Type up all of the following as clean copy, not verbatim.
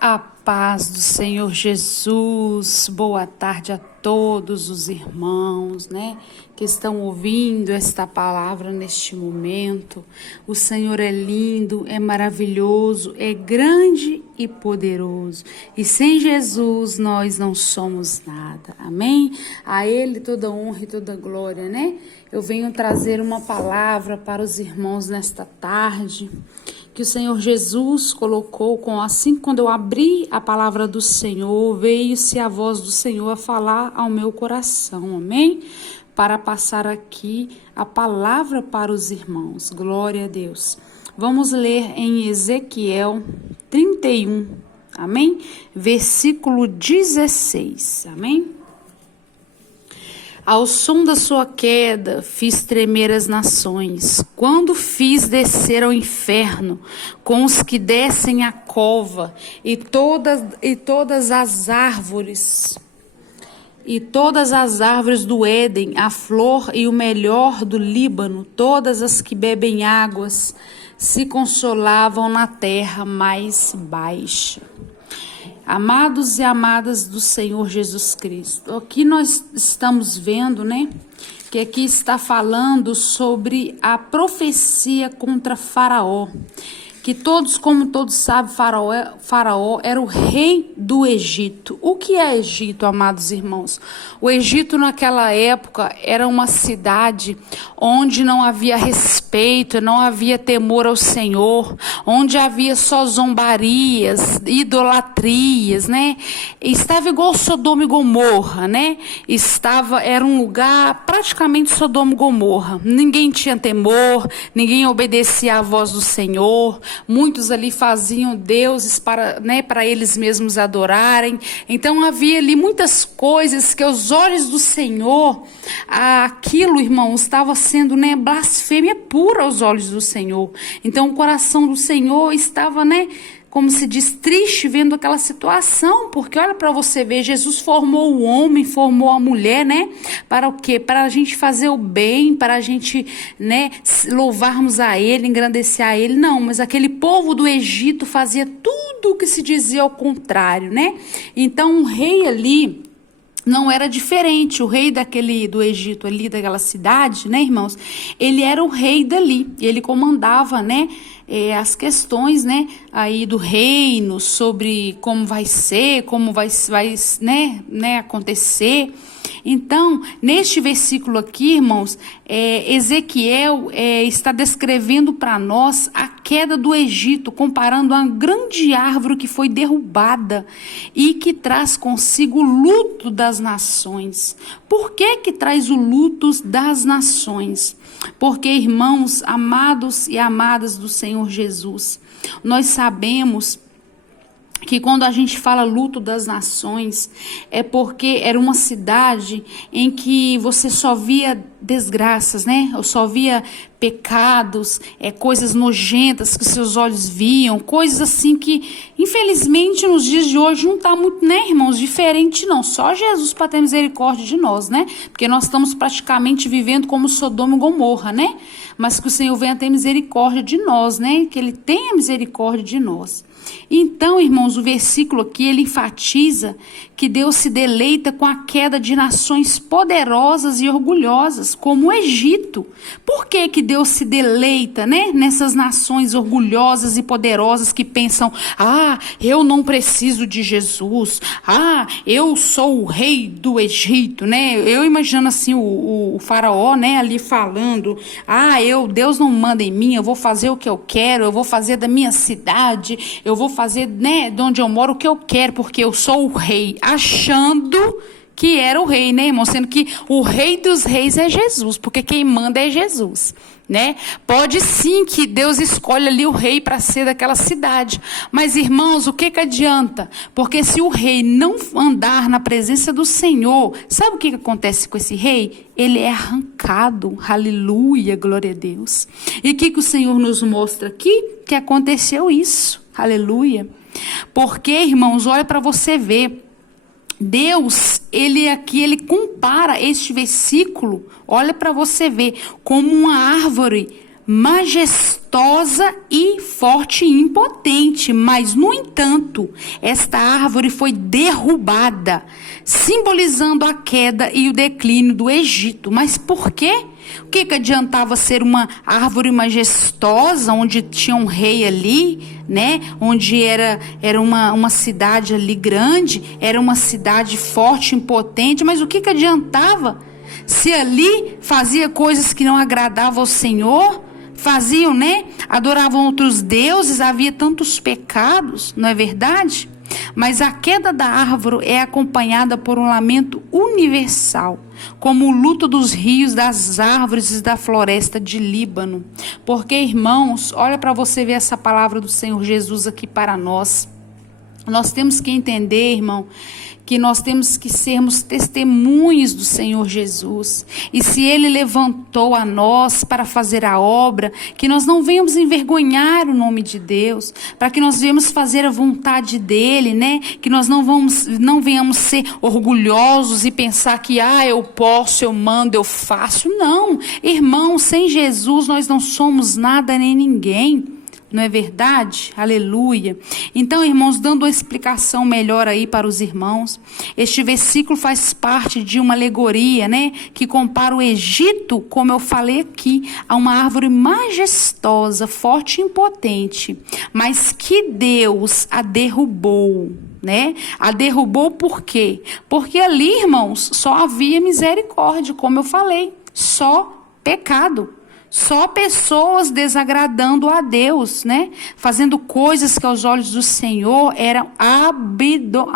A paz do Senhor Jesus, boa tarde a todos os irmãos, que estão ouvindo esta palavra neste momento. O Senhor é lindo, é maravilhoso, é grande e poderoso. E sem Jesus nós não somos nada, amém? A Ele toda honra e toda glória, Eu venho trazer uma palavra para os irmãos nesta tarde, que o Senhor Jesus colocou, assim quando eu abri a palavra do Senhor, veio-se a voz do Senhor a falar ao meu coração, amém? Para passar aqui a palavra para os irmãos, glória a Deus. Vamos ler em Ezequiel 31, amém? Versículo 16, amém? Ao som da sua queda, fiz tremer as nações. Quando fiz descer ao inferno, com os que descem à cova, e todas as árvores do Éden, a flor e o melhor do Líbano, todas as que bebem águas, se consolavam na terra mais baixa. Amados e amadas do Senhor Jesus Cristo, aqui nós estamos vendo, que aqui está falando sobre a profecia contra Faraó, que como todos sabem, Faraó era o rei do Egito. O que é Egito, amados irmãos? O Egito naquela época era uma cidade onde não havia respeito, não havia temor ao Senhor, onde havia só zombarias, idolatrias, Estava igual Sodoma e Gomorra, Era um lugar praticamente Sodoma e Gomorra. Ninguém tinha temor, ninguém obedecia à voz do Senhor. Muitos ali faziam deuses para eles mesmos adorarem. Então havia ali muitas coisas que aos olhos do Senhor, aquilo, irmãos, estava sendo blasfêmia pura aos olhos do Senhor. Então o coração do Senhor estava, como se diz, triste vendo aquela situação, porque olha para você ver, Jesus formou o homem, formou a mulher, para o quê? Para a gente fazer o bem, para a gente, louvarmos a Ele, engrandecer a Ele. Não, mas aquele povo do Egito fazia tudo o que se dizia ao contrário, Então o rei ali não era diferente. O rei do Egito ali, daquela cidade, irmãos, ele era o rei dali, ele comandava, as questões, aí do reino, sobre como vai ser, como vai acontecer. Então, neste versículo aqui, irmãos, Ezequiel está descrevendo para nós a queda do Egito, comparando a uma grande árvore que foi derrubada e que traz consigo o luto das nações. Por que traz o luto das nações? Porque, irmãos, amados e amadas do Senhor Jesus, nós sabemos que quando a gente fala luto das nações, é porque era uma cidade em que você só via desgraças, ou só via pecados, coisas nojentas que seus olhos viam, coisas assim que, infelizmente, nos dias de hoje não está muito, irmãos, diferente não, só Jesus para ter misericórdia de nós, porque nós estamos praticamente vivendo como Sodoma e Gomorra, mas que o Senhor venha ter misericórdia de nós, que Ele tenha misericórdia de nós. Então, irmãos, o versículo aqui, ele enfatiza que Deus se deleita com a queda de nações poderosas e orgulhosas, como o Egito. Por que Deus se deleita, nessas nações orgulhosas e poderosas que pensam, eu não preciso de Jesus, eu sou o rei do Egito, Eu imaginando assim o faraó, ali falando, Deus não manda em mim, eu vou fazer o que eu quero, eu vou fazer da minha cidade, eu vou fazer, de onde eu moro o que eu quero, porque eu sou o rei, achando que era o rei, irmão? Sendo que o rei dos reis é Jesus, porque quem manda é Jesus, Pode sim que Deus escolhe ali o rei para ser daquela cidade, mas, irmãos, o que adianta? Porque se o rei não andar na presença do Senhor, sabe o que acontece com esse rei? Ele é arrancado, aleluia, glória a Deus. E o que o Senhor nos mostra aqui? Que aconteceu isso, aleluia. Porque, irmãos, olha para você ver, Deus, ele compara este versículo, olha para você ver, como uma árvore majestosa majestosa e forte e impotente, mas, no entanto, esta árvore foi derrubada, simbolizando a queda e o declínio do Egito. Mas por quê? O que adiantava ser uma árvore majestosa, onde tinha um rei ali, né? Onde era uma cidade ali grande, era uma cidade forte, impotente, mas o que adiantava? Se ali fazia coisas que não agradavam ao Senhor, faziam, né? Adoravam outros deuses, havia tantos pecados, não é verdade? Mas a queda da árvore é acompanhada por um lamento universal, como o luto dos rios, das árvores e da floresta de Líbano. Porque, irmãos, olha para você ver essa palavra do Senhor Jesus aqui para nós. Nós temos que entender, irmão, que nós temos que sermos testemunhas do Senhor Jesus. E se Ele levantou a nós para fazer a obra, que nós não venhamos envergonhar o nome de Deus, para que nós venhamos fazer a vontade dEle, né? Que nós não venhamos ser orgulhosos e pensar que, eu posso, eu mando, eu faço. Não, irmão, sem Jesus nós não somos nada nem ninguém. Não é verdade? Aleluia. Então, irmãos, dando uma explicação melhor aí para os irmãos, este versículo faz parte de uma alegoria, né? Que compara o Egito, como eu falei aqui, a uma árvore majestosa, forte e impotente, mas que Deus a derrubou, né? A derrubou por quê? Porque ali, irmãos, só havia misericórdia, como eu falei, só pecado. Só pessoas desagradando a Deus, né? Fazendo coisas que aos olhos do Senhor eram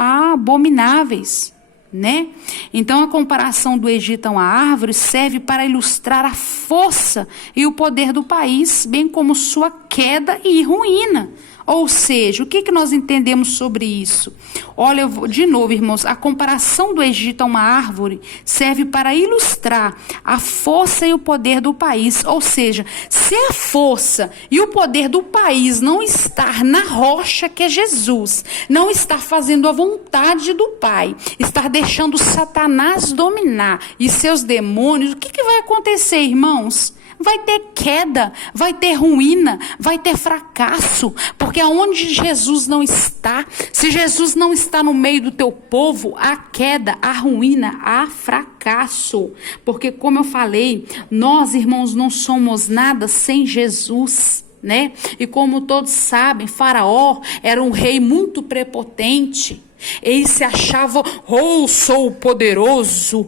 abomináveis, né? Então a comparação do Egito a uma árvore serve para ilustrar a força e o poder do país, bem como sua queda e ruína. Ou seja, o que nós entendemos sobre isso? Olha, de novo, irmãos, a comparação do Egito a uma árvore serve para ilustrar a força e o poder do país. Ou seja, se a força e o poder do país não estar na rocha que é Jesus, não estar fazendo a vontade do Pai, estar deixando Satanás dominar e seus demônios, o que vai acontecer, irmãos? Vai ter queda, vai ter ruína, vai ter fracasso, porque aonde Jesus não está, se Jesus não está no meio do teu povo, há queda, há ruína, há fracasso, porque como eu falei, nós, irmãos, não somos nada sem Jesus, né? E como todos sabem, Faraó era um rei muito prepotente. Ele se achava, sou poderoso,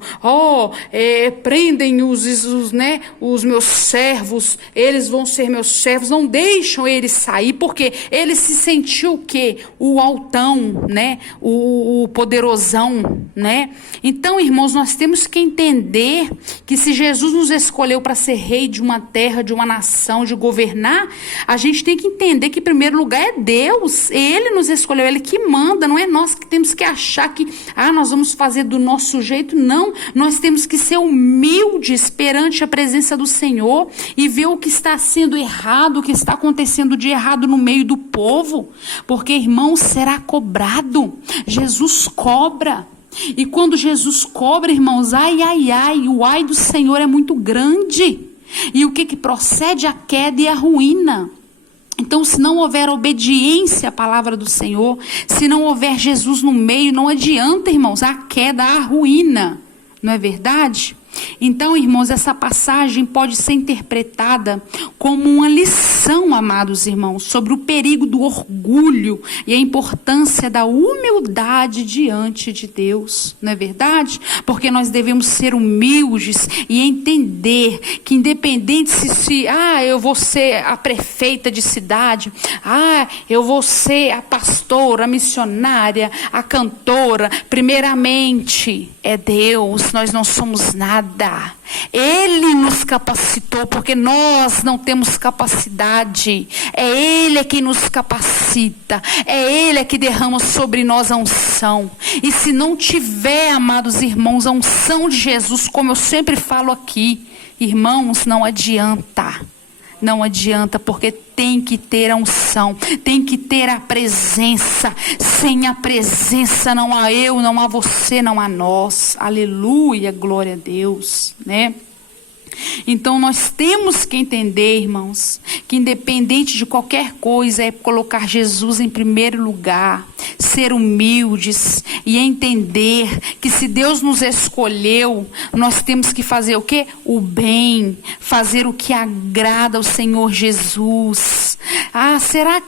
prendem os meus servos, eles vão ser meus servos, não deixam eles sair, porque ele se sentiu o quê? O altão, né? O poderosão, né? Então, irmãos, nós temos que entender que se Jesus nos escolheu para ser rei de uma terra, de uma nação, de governar, a gente tem que entender que em primeiro lugar é Deus, Ele nos escolheu, Ele que manda, não é nós que temos que achar que nós vamos fazer do nosso jeito. Não, nós temos que ser humildes perante a presença do Senhor e ver o que está sendo errado, o que está acontecendo de errado no meio do povo, porque, irmão, será cobrado. Jesus cobra. E quando Jesus cobra, irmãos, o ai do Senhor é muito grande. E o que procede? A queda e a ruína. Então, se não houver obediência à palavra do Senhor, se não houver Jesus no meio, não adianta, irmãos, a queda, a ruína, não é verdade? Então, irmãos, essa passagem pode ser interpretada como uma lição, amados irmãos, sobre o perigo do orgulho e a importância da humildade diante de Deus, não é verdade? Porque nós devemos ser humildes e entender que independente se eu vou ser a prefeita de cidade, eu vou ser a pastora, a missionária, a cantora, primeiramente é Deus, nós não somos nada. Ele nos capacitou, porque nós não temos capacidade. É Ele quem nos capacita, é Ele que derrama sobre nós a unção. E se não tiver, amados irmãos, a unção de Jesus, como eu sempre falo aqui, irmãos, não adianta. Não adianta, porque tem que ter a unção, tem que ter a presença. Sem a presença não há eu, não há você, não há nós. Aleluia, glória a Deus, né? Então nós temos que entender, irmãos, que independente de qualquer coisa é colocar Jesus em primeiro lugar, ser humildes e entender que se Deus nos escolheu, nós temos que fazer o quê? O bem, fazer o que agrada ao Senhor Jesus. Será,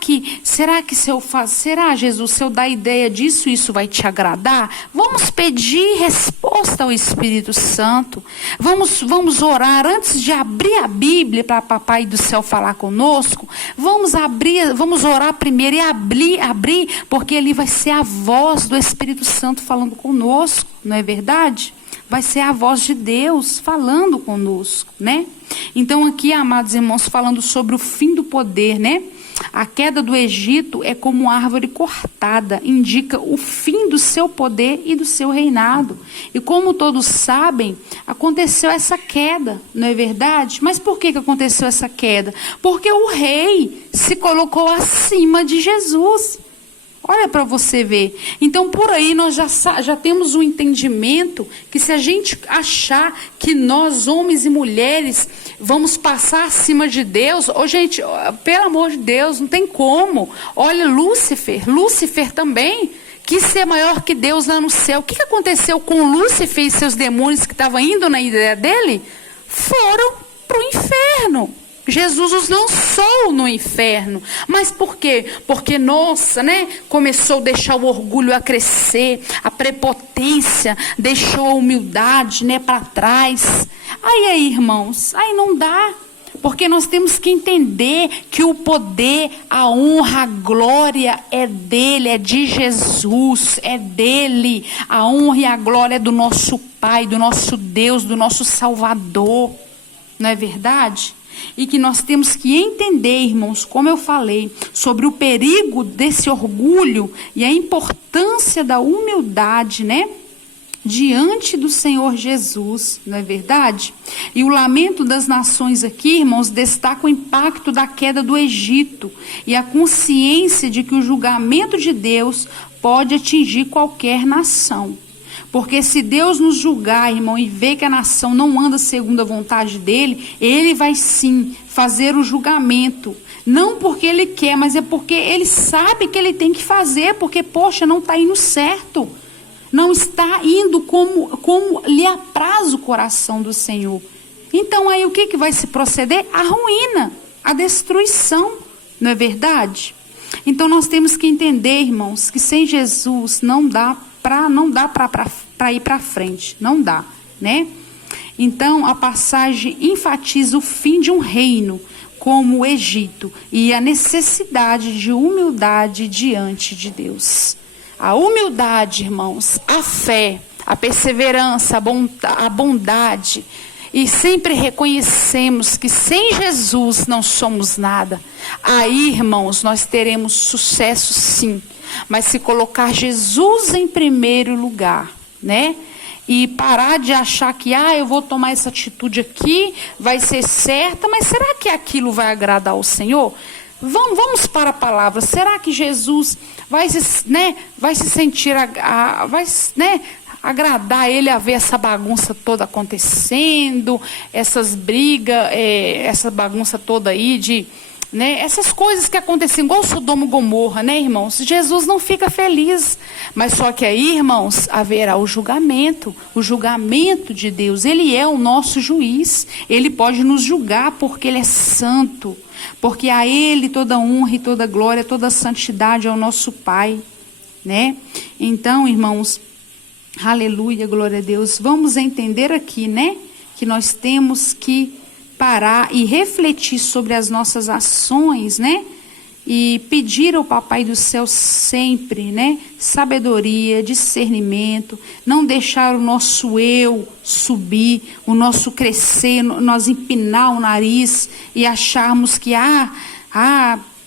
Jesus, se eu dar ideia disso, isso vai te agradar? Vamos pedir resposta ao Espírito Santo. Vamos orar antes de abrir a Bíblia para Papai do Céu falar conosco. Vamos orar primeiro e abrir, porque ali vai ser a voz do Espírito Santo falando conosco, não é verdade? Vai ser a voz de Deus falando conosco, né? Então aqui, amados irmãos, falando sobre o fim do poder, né? A queda do Egito é como árvore cortada, indica o fim do seu poder e do seu reinado. E como todos sabem, aconteceu essa queda, não é verdade? Mas por que aconteceu essa queda? Porque o rei se colocou acima de Jesus. Olha para você ver. Então por aí nós já temos um entendimento que se a gente achar que nós, homens e mulheres, vamos passar acima de Deus, gente, pelo amor de Deus, não tem como. Olha Lúcifer também quis ser maior que Deus lá no céu. O que aconteceu com Lúcifer e seus demônios que estavam indo na ideia dele? Foram para o inferno. Jesus os lançou no inferno. Mas por quê? Porque, começou a deixar o orgulho a crescer, a prepotência, deixou a humildade, para trás. Aí, irmãos, aí não dá. Porque nós temos que entender que o poder, a honra, a glória é dele, é de Jesus, é dele. A honra e a glória é do nosso Pai, do nosso Deus, do nosso Salvador. Não é verdade? E que nós temos que entender, irmãos, como eu falei, sobre o perigo desse orgulho e a importância da humildade, diante do Senhor Jesus, não é verdade? E o lamento das nações aqui, irmãos, destaca o impacto da queda do Egito e a consciência de que o julgamento de Deus pode atingir qualquer nação. Porque se Deus nos julgar, irmão, e ver que a nação não anda segundo a vontade dele, ele vai sim fazer o julgamento. Não porque ele quer, mas é porque ele sabe que ele tem que fazer, porque, não está indo certo. Não está indo como lhe apraz o coração do Senhor. Então aí o que vai se proceder? A ruína, a destruição, não é verdade? Então nós temos que entender, irmãos, que sem Jesus não dá para ir para frente, não dá, Então a passagem enfatiza o fim de um reino como o Egito e a necessidade de humildade diante de Deus. A humildade, irmãos, a fé, a perseverança, a bondade, e sempre reconhecemos que sem Jesus não somos nada. Aí, irmãos, nós teremos sucesso sim. Mas se colocar Jesus em primeiro lugar, e parar de achar que, eu vou tomar essa atitude aqui, vai ser certa, mas será que aquilo vai agradar ao Senhor? Vamos para a palavra. Será que Jesus vai se sentir, agradar ele a ver essa bagunça toda acontecendo, essas brigas, essa bagunça toda aí de... essas coisas que acontecem igual Sodoma e Gomorra, irmãos? Jesus não fica feliz, mas só que aí, irmãos, haverá o julgamento de Deus. Ele é o nosso juiz, ele pode nos julgar porque ele é santo, porque a ele toda honra e toda glória, toda santidade é o nosso Pai, Então, irmãos, aleluia, glória a Deus, vamos entender aqui, que nós temos que parar e refletir sobre as nossas ações, e pedir ao Papai do Céu sempre, sabedoria, discernimento, não deixar o nosso eu subir, o nosso crescer, nós empinar o nariz e acharmos que,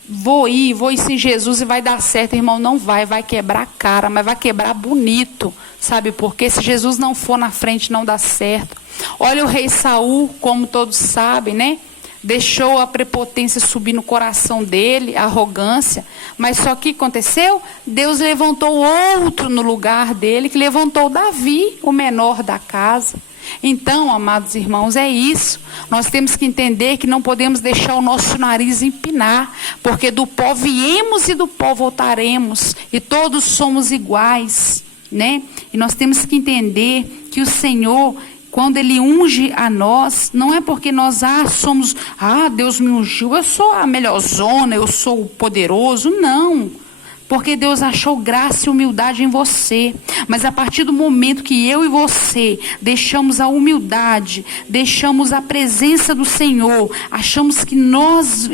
vou ir sem Jesus e vai dar certo. Irmão, não vai quebrar a cara, mas vai quebrar bonito, sabe? Porque se Jesus não for na frente, não dá certo. Olha o rei Saul, como todos sabem, deixou a prepotência subir no coração dele, a arrogância, mas só que aconteceu? Deus levantou outro no lugar dele, que levantou Davi, o menor da casa. Então, amados irmãos, é isso. Nós temos que entender que não podemos deixar o nosso nariz empinar, porque do pó viemos e do pó voltaremos, e todos somos iguais, né? E nós temos que entender que o Senhor, quando Ele unge a nós, não é porque nós somos, Deus me ungiu, eu sou a melhorzona, eu sou o poderoso, não. Porque Deus achou graça e humildade em você. Mas a partir do momento que eu e você deixamos a humildade, deixamos a presença do Senhor, achamos que nós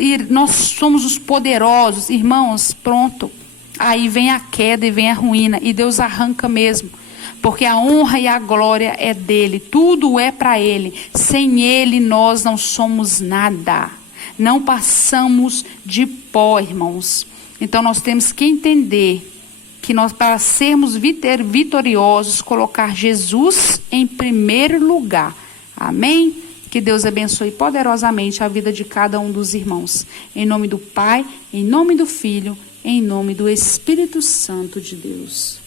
somos os poderosos, irmãos, pronto. Aí vem a queda e vem a ruína. E Deus arranca mesmo. Porque a honra e a glória é dele. Tudo é para ele. Sem ele nós não somos nada. Não passamos de pó, irmãos. Então nós temos que entender que nós, para sermos vitoriosos, colocar Jesus em primeiro lugar. Amém? Que Deus abençoe poderosamente a vida de cada um dos irmãos. Em nome do Pai, em nome do Filho, em nome do Espírito Santo de Deus.